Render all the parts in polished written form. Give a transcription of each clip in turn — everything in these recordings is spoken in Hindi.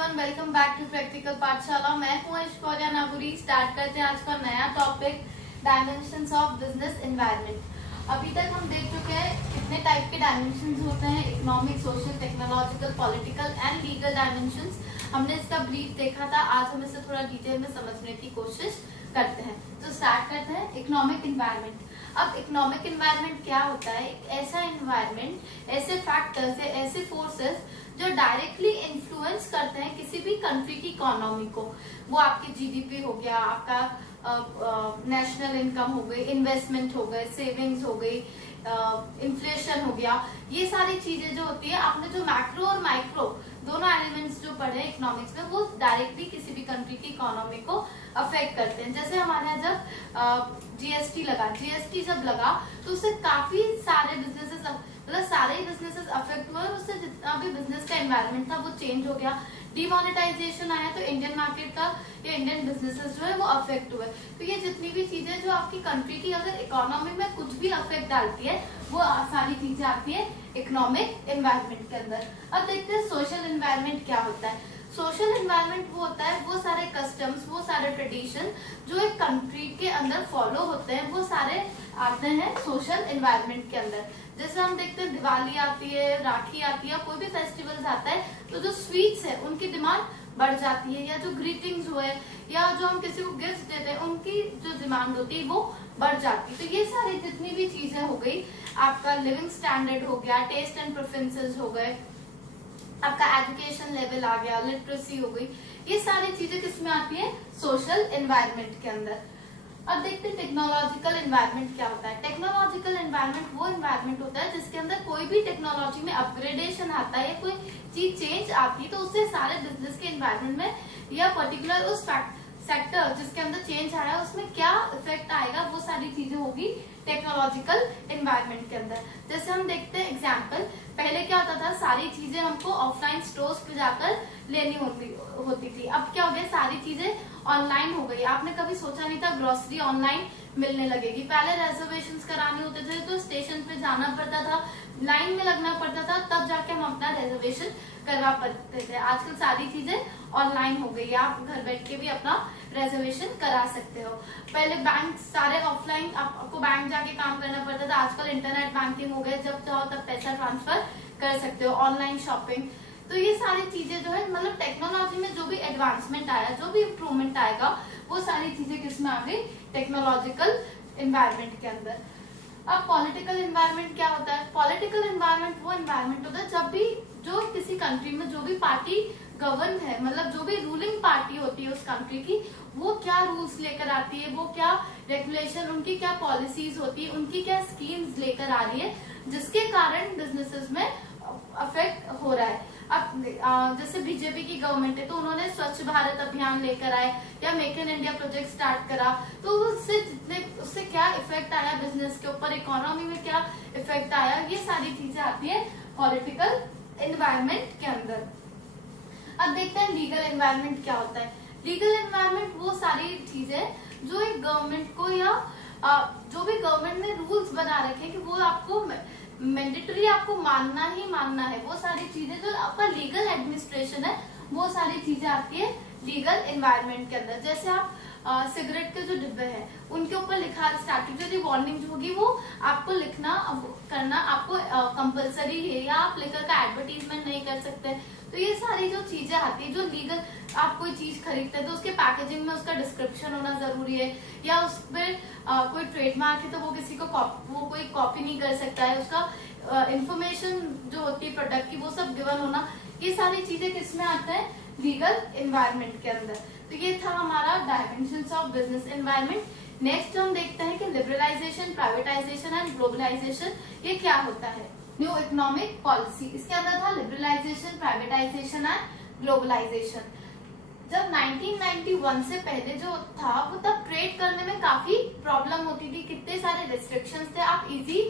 Everyone, welcome back to practical Pathshala. मैं हूं ऐश्वर्या नागुरी। स्टार्ट करते हैं आज का नया topic, dimensions of business environment. अभी तक हम देख चुके हैं कितने टाइप के डायमेंशंस होते हैं, economic, social, technological, political and legal dimensions. हमने इसका ब्रीफ देखा था, आज हम इसे थोड़ा डिटेल में समझने की कोशिश करते हैं। तो स्टार्ट करते हैं इकोनॉमिक एनवायरनमेंट। अब इकोनॉमिक एनवायरनमेंट क्या होता है? एक ऐसा एनवायरनमेंट, ऐसे फैक्टर्स है, ऐसे फोर्सेस जो डायरेक्टली इन्फ्लुएंस करते हैं किसी भी कंट्री की इकोनॉमी को। वो आपकी जीडीपी हो गया, आपका नेशनल इनकम हो गई, इन्वेस्टमेंट हो गए, सेविंग्स हो गई, इन्फ्लेशन हो गया। ये सारी चीजें जो होती है, आपने जो मैक्रो और माइक्रो दोनों एलिमेंट्स जो पढ़े इकोनॉमिक्स में, वो डायरेक्टली किसी भी कंट्री की इकोनॉमी को अफेक्ट करते हैं। जैसे हमारे यहाँ जब जीएसटी जब लगा तो उससे काफी सारे बिजनेसेस, मतलब सारे ही बिजनेसेस अफेक्ट हुए और उससे जितना भी बिजनेस का एनवायरनमेंट था वो चेंज हो गया। डिमोनेटाइजेशन आया तो इंडियन मार्केट का या इंडियन बिजनेसेस जो है वो अफेक्ट हुए। तो ये जितनी भी चीजें जो आपकी कंट्री की अगर इकोनॉमी में कुछ भी अफेक्ट डालती है, वो सारी चीजें आती है इकोनॉमिक एनवायरनमेंट के अंदर। अब देखते हैं सोशल एनवायरनमेंट क्या होता है। सोशल एनवायरनमेंट वो होता है, वो सारे कस्टम्स, वो सारे ट्रेडिशन जो एक कंट्री के अंदर फॉलो होते हैं, वो सारे आते हैं सोशल एनवायरनमेंट के अंदर। जैसे हम देखते हैं दिवाली आती है, राखी आती है, कोई भी फेस्टिवल्स आता है तो जो स्वीट्स है उनकी डिमांड बढ़ जाती है, या जो ग्रीटिंग्स हुए या जो हम किसी को गिफ्ट देते हैं उनकी जो डिमांड होती है वो बढ़ जाती है। तो ये सारी जितनी भी चीजें हो गई, आपका लिविंग स्टैंडर्ड हो गया, टेस्ट एंड प्रेफरेंसेस हो गए, आपका एजुकेशन लेवल आ गया, लिटरेसी हो गई, ये सारी चीजें किसमें आती है? सोशल एनवायरनमेंट के अंदर। अब देखते हैं टेक्नोलॉजिकल एनवायरनमेंट क्या होता है। टेक्नोलॉजिकल एनवायरनमेंट वो एनवायरनमेंट होता है जिसके अंदर कोई भी टेक्नोलॉजी में अपग्रेडेशन आता है या कोई चीज चेंज आती है, तो उससे सारे बिजनेस के एनवायरनमेंट में या पर्टिकुलर उस सेक्टर जिसके अंदर चेंज आया उसमें क्या इफेक्ट आएगा, वो सारी चीजें होगी टेक्नोलॉजिकल एनवायरनमेंट के अंदर। जैसे हम देखते हैं एग्जांपल, पहले क्या होता था, सारी चीजें हमको ऑफलाइन स्टोर्स पे जाकर लेनी होती थी। अब क्या हो गया, सारी चीजें ऑनलाइन हो गई। आपने कभी सोचा नहीं था ग्रोसरी ऑनलाइन मिलने लगेगी। पहले रिजर्वेशंस कराने होते थे तो स्टेशन पे जाना पड़ता था, लाइन में लगना पड़ता था, तब जाके हम अपना रिजर्वेशन करवा पाते थे। आजकल सारी चीजें ऑनलाइन हो गई है, आप घर बैठ के भी अपना रिजर्वेशन करा सकते हो। पहले बैंक सारे ऑफलाइन, आपको बैंक जाके काम करना पड़ता था, आजकल इंटरनेट बैंकिंग हो गया, जब चाहो तब पैसा ट्रांसफर कर सकते हो, ऑनलाइन शॉपिंग। तो ये सारी चीजें जो है, मतलब टेक्नोलॉजी में जो भी एडवांसमेंट आया, जो भी इम्प्रूवमेंट आएगा, वो सारी चीजें किसमें आ गई? टेक्नोलॉजिकल एनवायरनमेंट के अंदर। अब पॉलिटिकल एनवायरनमेंट क्या होता है? पॉलिटिकल एनवायरनमेंट वो एनवायरनमेंट होता है जब भी जो किसी कंट्री में जो भी पार्टी गवर्न है, मतलब जो भी रूलिंग पार्टी होती है उस कंट्री की, वो क्या रूल्स लेकर आती है, वो क्या रेगुलेशन, उनकी क्या पॉलिसीज होती है, उनकी क्या स्कीम्स लेकर आ रही है, जिसके कारण बिजनेसेस में अफेक्ट हो रहा है। अब जैसे बीजेपी की गवर्नमेंट है तो उन्होंने स्वच्छ भारत अभियान लेकर आए या make in India project start करा, तो उससे क्या इफेक्ट आया बिजनेस के ऊपर, इकोनॉमी में क्या इफेक्ट आया, ये सारी चीजें आती है पॉलिटिकल एनवायरनमेंट के अंदर। अब देखते हैं लीगल एनवायरनमेंट क्या होता है। लीगल एनवायरनमेंट वो सारी चीजें जो एक गवर्नमेंट को या जो भी गवर्नमेंट ने रूल्स बना रखे कि वो आपको मैंडेटरी आपको मानना ही मानना है, वो सारी चीजें जो आपका लीगल एडमिनिस्ट्रेशन है, वो सारी चीजें आती है लीगल एनवायरनमेंट के अंदर। जैसे आप सिगरेट के जो डिब्बे हैं उनके ऊपर लिखा, स्टार्टिंग जो वार्निंग जो होगी वो आपको लिखना करना आपको कंपलसरी है, या आप लेकर का एडवर्टीजमेंट नहीं कर सकते। तो ये सारी जो चीजें आती है, जो लीगल, आप कोई चीज खरीदते हैं तो उसके पैकेजिंग में उसका डिस्क्रिप्शन होना जरूरी है, या उस पर कोई ट्रेडमार्क है तो वो किसी को वो कोई कॉपी नहीं कर सकता है, उसका इंफॉर्मेशन जो होती है प्रोडक्ट की वो सब गिवन होना, ये सारी चीजें किसमें आता है? लीगल एनवायरनमेंट के अंदर। तो ये था हमारा dimensions of business environment. Next हम देखते हैं कि लिबरलाइजेशन, प्राइवेटाइजेशन एंड ग्लोबलाइजेशन, ये क्या होता है। न्यू इकोनॉमिक पॉलिसी, इसके अंदर था लिबरलाइजेशन, प्राइवेटाइजेशन एंड ग्लोबलाइजेशन। जब 1991 से पहले जो था वो तब ट्रेड करने में काफी प्रॉब्लम होती थी, कितने सारे रिस्ट्रिक्शंस थे, आप इजी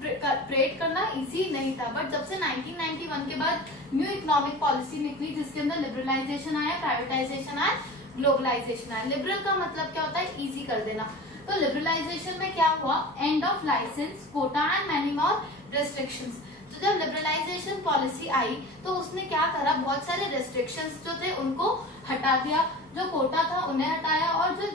ट्रेड करना इजी नहीं था। बट जब से 1991 के बाद न्यू इकोनॉमिक पॉलिसी निकली जिसके अंदर लिबरलाइजेशन आया, प्राइवेटाइजेशन आया, ग्लोबलाइजेशन आया। लिबरल का मतलब क्या होता है? इजी कर देना। तो लिबरलाइजेशन में क्या हुआ? End of licence, quota and many more restrictions. तो जब लिबरलाइजेशन पॉलिसी आई तो उसने क्या करा, बहुत सारे रेस्ट्रिक्शंस जो थे उनको हटा दिया, जो कोटा था उन्हें हटाया, और जो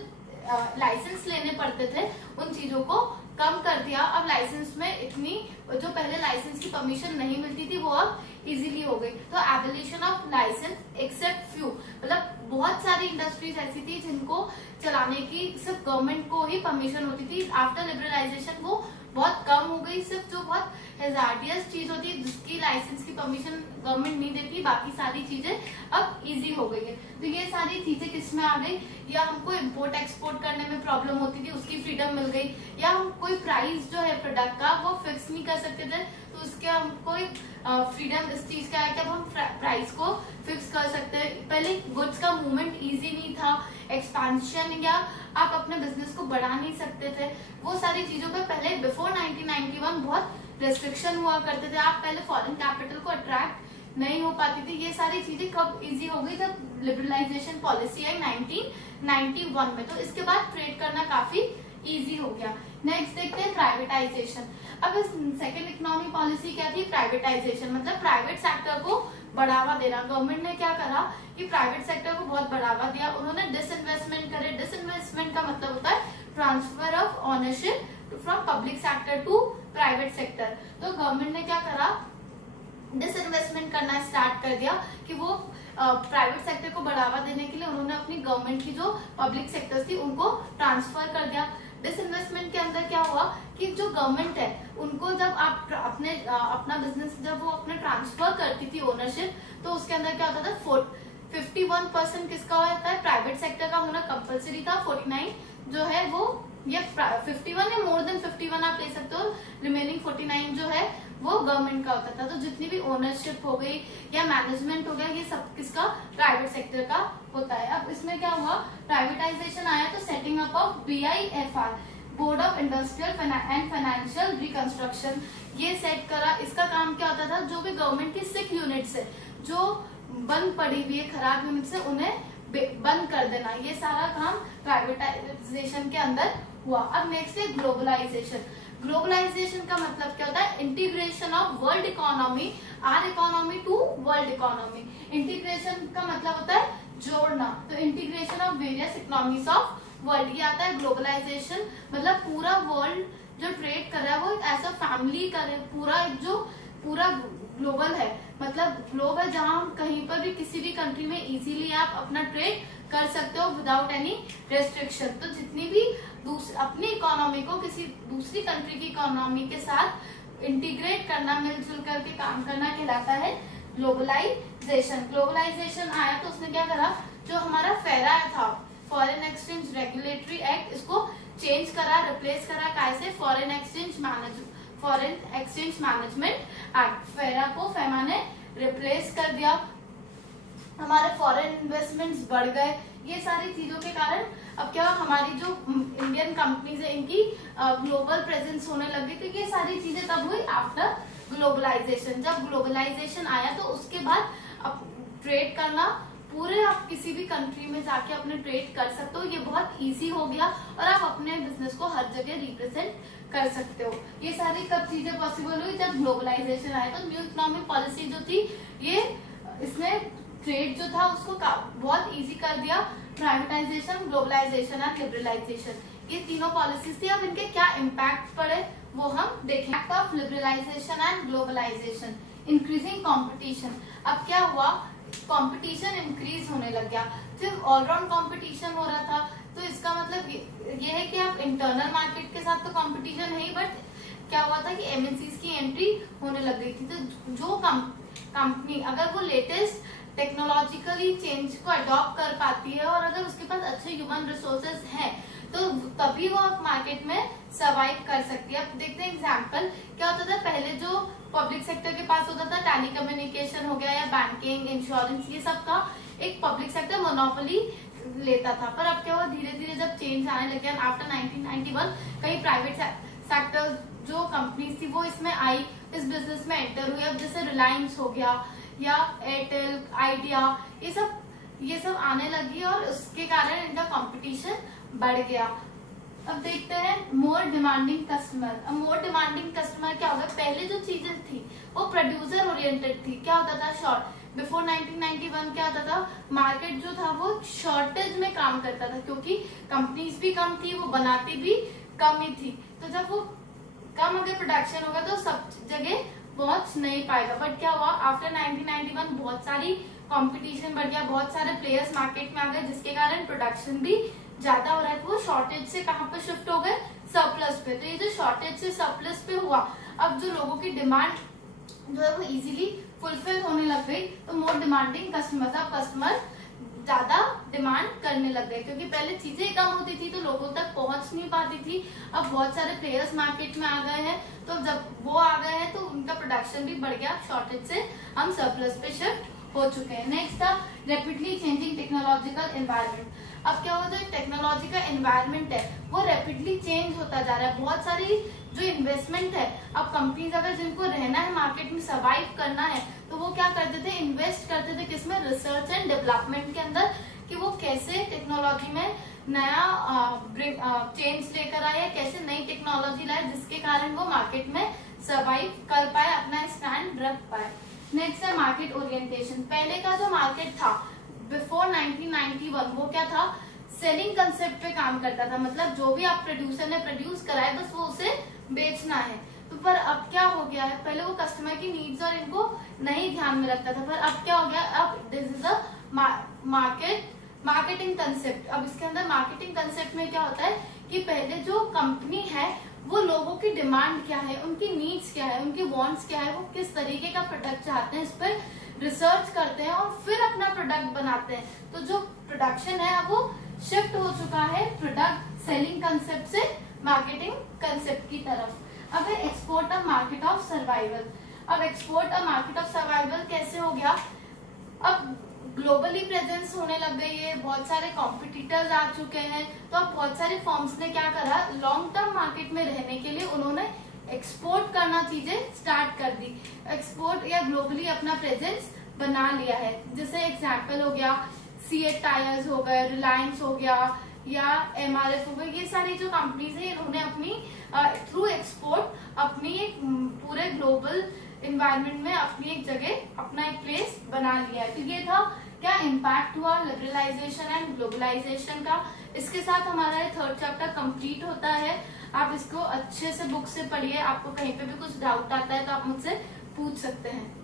लाइसेंस लेने पड़ते थे उन चीजों को कम कर दिया। अब लाइसेंस में इतनी, जो पहले लाइसेंस की परमिशन नहीं मिलती थी वो अब इजीली हो गई। तो abolition of licence except few, मतलब बहुत सारी इंडस्ट्रीज ऐसी थी जिनको चलाने की सिर्फ गवर्नमेंट को ही परमिशन होती थी। आफ्टर लिबरलाइजेशन वो बहुत कम हो गई, सिर्फ जो बहुत हैजार्डियस चीज होती है जिसकी लाइसेंस की परमिशन गवर्नमेंट नहीं देती, बाकी सारी चीजें अब इजी हो गई है। तो ये सारी चीजें किसमें आ गई, या हमको इम्पोर्ट एक्सपोर्ट करने में प्रॉब्लम होती थी उसकी फ्रीडम मिल गई, या हम कोई प्राइस जो है प्रोडक्ट का वो फिक्स नहीं कर सकते थे तो उसके हमको एक फ्रीडम इस चीज का है कि अब हम प्राइस को फिक्स कर सकते हैं। पहले गुड्स का मूवमेंट इजी नहीं था, एक्सपेंशन या आप अपने बिजनेस को बढ़ा नहीं सकते थे, वो सारी चीजों पे पहले बिफोर 1991 बहुत रेस्ट्रिक्शन हुआ करते थे। आप पहले फॉरेन कैपिटल को अट्रैक्ट नहीं हो पाती थी। ये सारी चीजें कब इजी हो गई, जब लिबरलाइजेशन पॉलिसी आई 1991 में, तो इसके बाद ट्रेड करना काफी इजी हो गया। नेक्स्ट देखते हैं प्राइवेटाइजेशन। अब इस सेकेंड इकोनॉमी पॉलिसी क्या थी, प्राइवेटाइजेशन, मतलब प्राइवेट सेक्टर को बढ़ावा देना। गवर्नमेंट ने क्या करा कि प्राइवेट सेक्टर को बहुत बढ़ावा दिया, उन्होंने डिसइन्वेस्टमेंट करे। डिसइन्वेस्टमेंट का मतलब होता है transfer of ownership from public sector to private sector. तो गवर्नमेंट ने क्या करा, डिसइन्वेस्टमेंट करना स्टार्ट कर दिया कि वो प्राइवेट सेक्टर को बढ़ावा देने के लिए उन्होंने अपनी गवर्नमेंट की जो पब्लिक सेक्टर्स थी उनको ट्रांसफर कर दिया। डिसइन्वेस्टमेंट के अंदर क्या हुआ कि जो गवर्नमेंट है उनको जब आप अपना बिजनेस जब वो अपने ट्रांसफर करती थी ओनरशिप, तो उसके अंदर क्या होता था, 51% किसका होता है, प्राइवेट सेक्टर का होना कंपलसरी था। 49 जो है वो ये 51 या मोर देन 51 आप ले सकते हो, रिमेनिंग 49 जो है वो गवर्नमेंट का होता था। तो जितनी भी ओनरशिप हो गई या मैनेजमेंट हो गया, ये सब किसका, प्राइवेट सेक्टर का होता है। अब इसमें क्या हुआ, प्राइवेटाइजेशन आया तो setting up of BIFR, board of industrial and financial reconstruction, ये सेट करा। इसका काम क्या होता था, जो भी गवर्नमेंट की सिक यूनिट्स है, जो बंद पड़ी हुई है, खराब यूनिट्स है, उन्हें बंद कर देना, ये सारा काम प्राइवेटाइजेशन के अंदर हुआ। अब नेक्स्ट है ग्लोबलाइजेशन। ग्लोबलाइजेशन का मतलब क्या होता है, integration of world economy, our economy to world economy. Integration का मतलब होता है जोड़ना, तो integration of various economies of world, ये आता है ग्लोबलाइजेशन। मतलब पूरा वर्ल्ड जो ट्रेड कर रहा है वो ऐसा फैमिली करे, पूरा ग्लोबल है, मतलब ग्लोब है जहां हम कहीं पर भी किसी भी कंट्री में इजीली आप अपना ट्रेड कर सकते हो विदाउट एनी रेस्ट्रिक्शन। तो जितनी भी अपनी इकोनॉमी को किसी दूसरी कंट्री की इकोनॉमी के साथ इंटीग्रेट करना, मिलजुल करके काम करना कहलाता है ग्लोबलाइजेशन। ग्लोबलाइजेशन आया तो उसने क्या करा, जो हमारा फेरा था, फॉरेन एक्सचेंज रेगुलेटरी एक्ट, इसको चेंज करा, रिप्लेस करा, कैसे, फॉरेन एक्सचेंज मैनेजमेंट एक्ट। फेरा को फेमा ने रिप्लेस कर दिया, हमारे फॉरेन इन्वेस्टमेंट्स बढ़ गए। ये सारी चीजों के कारण अब क्या, हमारी जो इंडियन कंपनीज है इनकी ग्लोबल प्रेजेंस होने लगी। तो ये सारी चीजें तब हुई आफ्टर ग्लोबलाइजेशन। जब ग्लोबलाइजेशन आया तो उसके बाद अब ट्रेड करना, पूरे आप किसी भी कंट्री में जाके अपने ट्रेड कर सकते हो, ये बहुत इजी हो गया और आप अपने बिजनेस को हर जगह रिप्रेजेंट कर सकते हो। ये सारी कब चीजें पॉसिबल हुई, जब ग्लोबलाइजेशन आया। तो न्यू इकोनॉमी पॉलिसी जो थी ये, इसने ट्रेड जो था उसको बहुत इजी कर दिया। प्राइवेटाइजेशन, ग्लोबलाइजेशन और लिबरलाइजेशन, ये तीनों पॉलिसीज थी। अब इनके क्या इम्पैक्ट पड़े वो हम देखें। Impact of liberalisation and globalisation, increasing competition. अब क्या हुआ, कंपटीशन इंक्रीज होने लग गया, सिर्फ ऑलराउंड कंपटीशन हो रहा था। तो इसका मतलब ये है कि आप इंटरनल मार्केट के साथ तो कंपटीशन है ही, बट क्या हुआ था कि एमएनसीज की एंट्री होने लग गई थी। तो जो कंपनी अगर वो लेटेस्ट टेक्नोलॉजिकली चेंज को अडॉप्ट कर पाती है और अगर उसके पास अच्छे ह्यूमन रिसोर्सेज हैं, तो तभी वो मार्केट में सर्वाइव कर सकती है। अब देखते हैं एग्जांपल, क्या होता था पहले, जो पब्लिक सेक्टर के पास होता था, टेलीकम्युनिकेशन हो गया या बैंकिंग, इंश्योरेंस, ये सब का एक पब्लिक सेक्टर मोनोपोली लेता था। पर अब क्या हुआ, धीरे धीरे जब चेंज आने लगे आफ्टर 1991, कई प्राइवेट सेक्टर जो कंपनीज थी वो इसमें आई, इस बिजनेस में एंटर हुई। अब जैसे रिलायंस हो गया या एयरटेल, आइडिया, ये सब आने लगी और उसके कारण इनका कंपटीशन बढ़ गया। अब देखते हैं मोर डिमांडिंग कस्टमर। अब मोर डिमांडिंग कस्टमर क्या होगा, पहले जो चीजें थी वो प्रोड्यूसर ओरिएंटेड थी। क्या होता था, शॉर्ट बिफोर 1991 क्या होता था, मार्केट जो था वो शॉर्टेज में काम करता था, क्योंकि कंपनीज भी कम थी, वो बनाती भी कम ही थी। तो जब वो कम अगर प्रोडक्शन होगा तो सब जगह पहुंच नहीं पाएगा। बट क्या हुआ, आफ्टर 1991 बहुत सारी कंपटीशन बढ़ गया, बहुत सारे प्लेयर्स मार्केट में आ गए, जिसके कारण प्रोडक्शन भी ज्यादा हो रहा है। तो वो शॉर्टेज से कहाँ पे शिफ्ट हो गए, सरप्लस पे। तो ये जो शॉर्टेज से सरप्लस पे हुआ, अब जो लोगों की डिमांड जो है वो इजीली फुलफिल होने लग गई। तो मोर डिमांडिंग कस्टमर, अब कस्टमर ज्यादा डिमांड करने लग गए, क्योंकि पहले चीजें कम होती थी तो लोगों तक पहुंच नहीं पाती थी। अब बहुत सारे प्लेयर्स मार्केट में आ गए हैं, तो जब वो आ गए हैं तो उनका प्रोडक्शन भी बढ़ गया, शॉर्टेज से हम सरप्लस पे शिफ्ट हो चुके हैं। नेक्स्ट था रैपिडली चेंजिंग टेक्नोलॉजिकल एनवायरनमेंट। अब क्या हो, जो टेक्नोलॉजी का एनवायरनमेंट है वो रैपिडली चेंज होता जा रहा है। बहुत सारी जो इन्वेस्टमेंट है, अब कंपनीज अगर जिनको रहना है मार्केट में, सर्वाइव करना है, तो वो क्या करते थे, इन्वेस्ट करते थे किसमें, रिसर्च एंड डेवलपमेंट के अंदर, कि वो कैसे टेक्नोलॉजी में नया चेंज लेकर आए, कैसे नई टेक्नोलॉजी लाए, जिसके कारण वो मार्केट में सर्वाइव कर पाए, अपना स्टैंड रख पाए। नेक्स्ट है मार्केट ओरिएंटेशन। पहले का जो मार्केट था बिफोर 1991 वो क्या था, सेलिंग कंसेप्ट पे काम करता था। मतलब जो भी आप प्रोड्यूसर ने प्रोड्यूस कराए बस वो उसे बेचना है। तो पर अब क्या हो गया है, पहले वो कस्टमर की नीड्स और इनको नहीं ध्यान में रखता था, पर अब क्या हो गया, अब this is a marketing concept. अब इसके अंदर मार्केटिंग कंसेप्ट में क्या होता है कि पहले जो कंपनी है वो लोगों की डिमांड क्या है, उनकी नीड्स क्या है, उनकी वांट्स क्या है, वो किस तरीके का प्रोडक्ट चाहते हैं, इस पर रिसर्च करते हैं और फिर अपना प्रोडक्ट बनाते हैं। तो जो प्रोडक्शन है अब वो शिफ्ट हो चुका है प्रोडक्ट सेलिंग कंसेप्ट से मार्केटिंग कंसेप्ट की तरफ। अब है export a market of survival. अब export a market of survival कैसे हो गया, अब ग्लोबली प्रेजेंस होने लग गई है, बहुत सारे कॉम्पिटिटर्स आ चुके हैं। तो अब बहुत सारे फर्म्स ने क्या करा, लॉन्ग टर्म मार्केट में रहने के लिए उन्होंने एक्सपोर्ट करना चीजें स्टार्ट कर दी, एक्सपोर्ट या ग्लोबली अपना प्रेजेंस बना लिया है। जैसे एग्जांपल हो गया सीएट टायर्स हो गए, रिलायंस हो गया या एमआरएफ हो गए, ये सारी जो कंपनीज है इन्होंने अपनी थ्रू एक्सपोर्ट अपनी एक पूरे ग्लोबल इन्वायरमेंट में अपनी एक जगह, अपना एक प्लेस बना लिया है। तो ये था क्या इम्पैक्ट हुआ लिबरलाइजेशन एंड ग्लोबलाइजेशन का। इसके साथ हमारा ये थर्ड चैप्टर कंप्लीट होता है। आप इसको अच्छे से बुक से पढ़िए, आपको कहीं पे भी कुछ डाउट आता है तो आप मुझसे पूछ सकते हैं।